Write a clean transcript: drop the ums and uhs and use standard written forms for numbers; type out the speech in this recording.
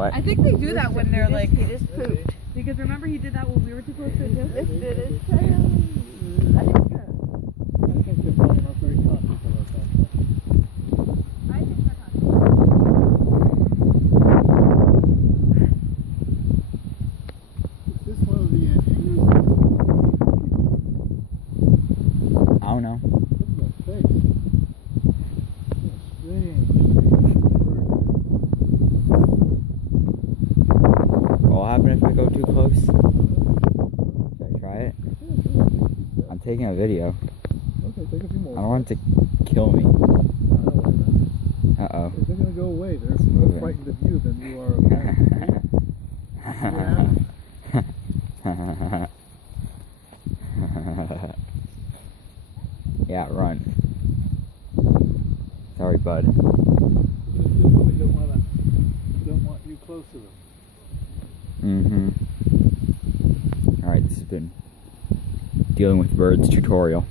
What? I think they do that when they're like... He just pooped. Because remember he did that when we were too close to it too? Lifted his tail. I think so. I think they're probably not very conscious of us. I think they're not. Is this one of the hangers? I don't know. Look at that face. Strange. What will happen if I go too close? Should I try it? I'm taking a video. Okay, take a few more. I don't want it to kill me. Uh-oh. If they're going to go away, they're more moving. frightened of you than you are of them. Yeah, run. Sorry, bud. They don't want you close to them. Mm-hmm. Alright, this has been Dealing with Birds tutorial.